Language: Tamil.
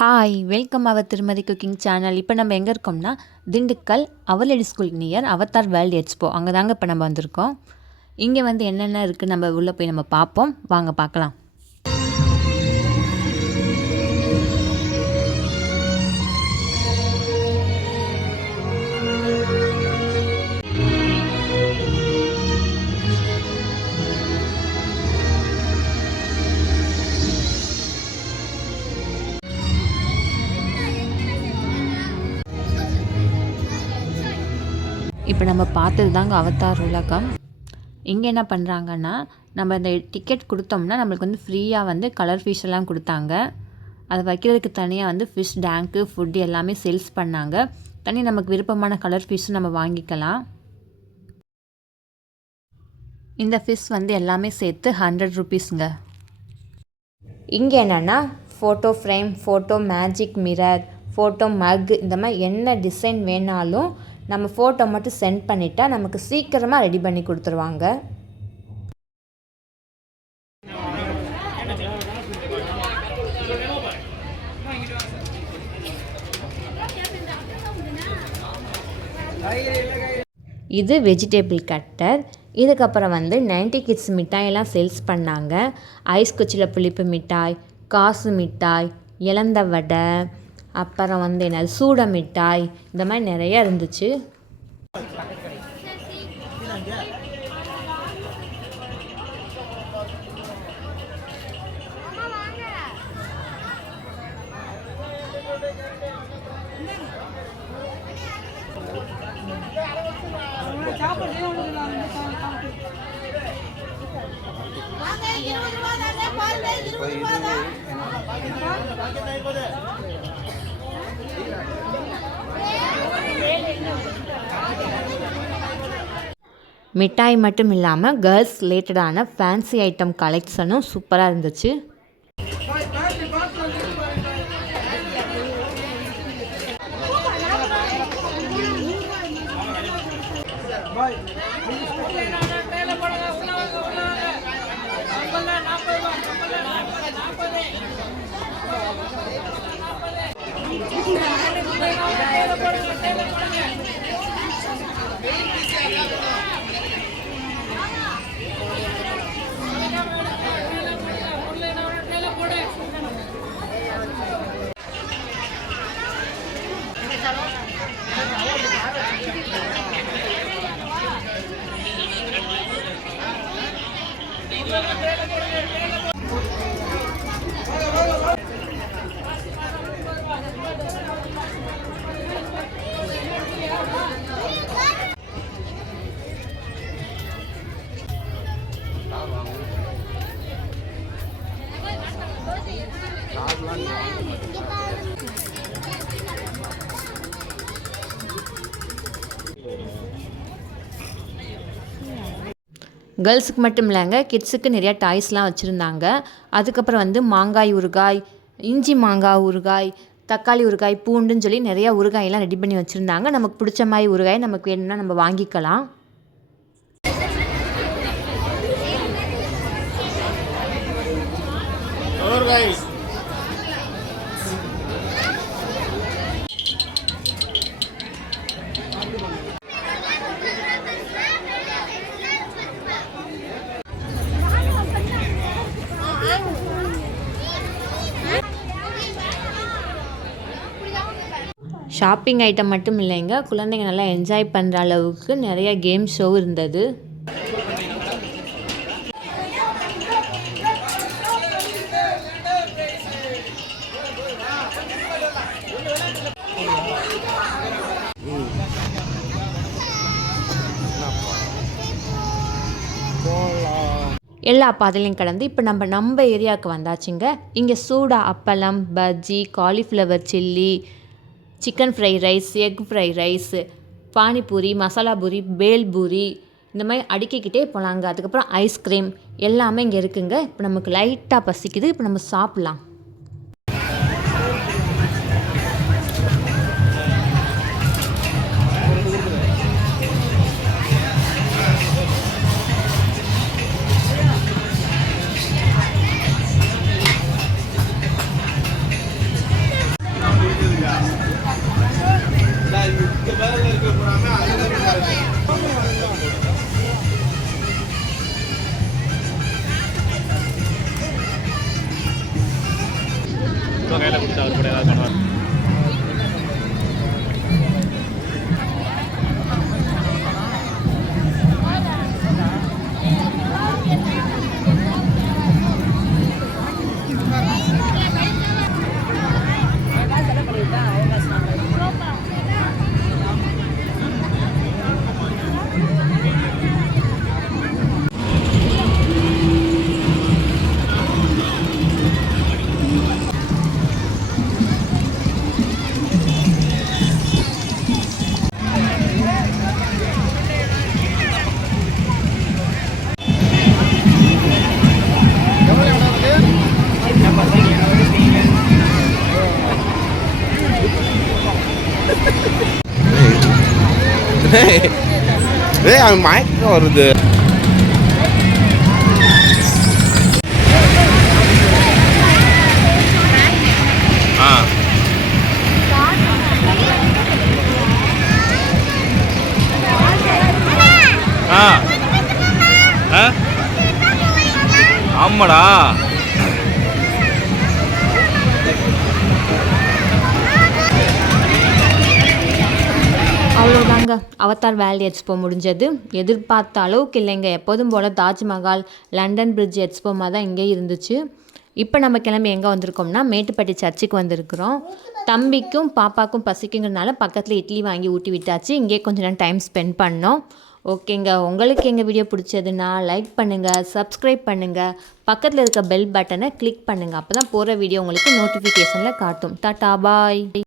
ஹாய் வெல்கம் அவர் திருமதி குக்கிங் சேனல். இப்போ நம்ம எங்கே இருக்கோம்னா Dindigul Avaladi school near Avatar world expo அங்கே தாங்க இப்போ நம்ம வந்திருக்கோம். இங்கே வந்து என்னென்ன இருக்குது நம்ம உள்ளே போய் நம்ம பார்ப்போம், வாங்க பார்க்கலாம். இப்போ நம்ம பார்த்தது தாங்க அவத்தார் உலகம். இங்கே என்ன பண்ணுறாங்கன்னா, நம்ம இந்த டிக்கெட் கொடுத்தோம்னா நம்மளுக்கு வந்து ஃப்ரீயாக வந்து கலர் ஃபிஷ் எல்லாம் கொடுத்தாங்க. அதை வைக்கிறதுக்கு தனியாக வந்து ஃபிஷ் டேங்க்கு ஃபுட்டு எல்லாமே சேல்ஸ் பண்ணாங்க. தனி நமக்கு விருப்பமான கலர் ஃபிஷ்ஷும் நம்ம வாங்கிக்கலாம். இந்த ஃபிஷ் வந்து எல்லாமே சேர்த்து 100 ருபீஸுங்க. இங்கே என்னென்னா photo frame, photo magic mirror, photo mug, இந்த மாதிரி என்ன டிசைன் வேணாலும் நம்ம ஃபோட்டோ மட்டும் சென்ட் பண்ணிட்டா நமக்கு சீக்கிரமாக ரெடி பண்ணி கொடுத்துருவாங்க. இது வெஜிடேபிள் கட்டர். இதுக்கப்புறம் வந்து 90 கிட்ஸ் மிட்டாயெல்லாம் சேல்ஸ் பண்ணாங்க. ஐஸ் குச்சியில் புளிப்பு மிட்டாய், காசு மிட்டாய், இலந்த வடை, அப்புறம் வந்து என்னது சூட மிட்டாய், இந்த மாதிரி நிறையா இருந்துச்சு. மிட்டாய் மட்டும் இல்லாமல் கேர்ள்ஸ் ரிலேட்டடான ஃபேன்சி ஐட்டம் கலெக்ஷனும் சூப்பராக இருந்துச்சு. கேர்ள்ஸுக்கு மட்டும் இல்லைங்க, கிட்ஸுக்கு நிறையா டாய்ஸ்லாம் வச்சுருந்தாங்க. அதுக்கப்புறம் வந்து மாங்காய் ஊறுகாய், இஞ்சி மாங்காய் ஊறுகாய், தக்காளி ஊறுகாய், பூண்டுன்னு சொல்லி நிறையா ஊறுகாயெல்லாம் ரெடி பண்ணி வச்சுருந்தாங்க. நமக்கு பிடிச்ச மாதிரி ஊறுகாய் நமக்கு வேணும்னா நம்ம வாங்கிக்கலாம். ஷாப்பிங் ஐட்டம் மட்டும் இல்லைங்க, குழந்தைங்க நல்லா என்ஜாய் பண்ணுற அளவுக்கு நிறைய கேம் ஷோ இருந்தது. எல்லா பாதையிலையும் கடந்து இப்போ நம்ம ஏரியாவுக்கு வந்தாச்சுங்க. இங்கே சூடா அப்பளம், bajji, cauliflower chilli, chicken fry rice, egg fry rice, panipuri, masala puri, பேல் பூரி, இந்த மாதிரி அடுக்கிக்கிட்டே போகலாங்க. அதுக்கப்புறம் ஐஸ்கிரீம் எல்லாமே இங்கே இருக்குங்க. இப்போ நமக்கு லைட்டாக பசிக்குது, இப்போ நம்ம சாப்பிட்லாம். கையில் கொடுத்து அவர் கூட ஏதாவது பண்ணுவார். அவன் மயக்கம் வருது. ஆமாடா. அவ்வளோதாங்க, அவதார் வேர்ல்டு எக்ஸ்போ முடிஞ்சது. எதிர்பார்த்த அளவுக்கு இல்லைங்க. எப்போதும் போல் தாஜ்மஹால், லண்டன் பிரிட்ஜ் எக்ஸ்போ மாதிரி தான் இங்கே இருந்துச்சு. இப்போ நம்ம கிளம்பி எங்கே வந்திருக்கோம்னா மேட்டுப்பட்டி சர்ச்சுக்கு வந்திருக்கிறோம். தம்பிக்கும் பாப்பாக்கும் பசிக்குங்கிறதுனால பக்கத்தில் இட்லி வாங்கி ஊட்டி விட்டாச்சு. இங்கே கொஞ்சம் நேரம் டைம் ஸ்பெண்ட் பண்ணோம். ஓகேங்க, உங்களுக்கு எங்கள் வீடியோ பிடிச்சதுன்னா லைக் பண்ணுங்கள், சப்ஸ்கிரைப் பண்ணுங்கள், பக்கத்தில் இருக்க பெல் பட்டனை கிளிக் பண்ணுங்கள். அப்போ தான் போகிற வீடியோ உங்களுக்கு நோட்டிஃபிகேஷனில் காட்டும். டாடா பாய்.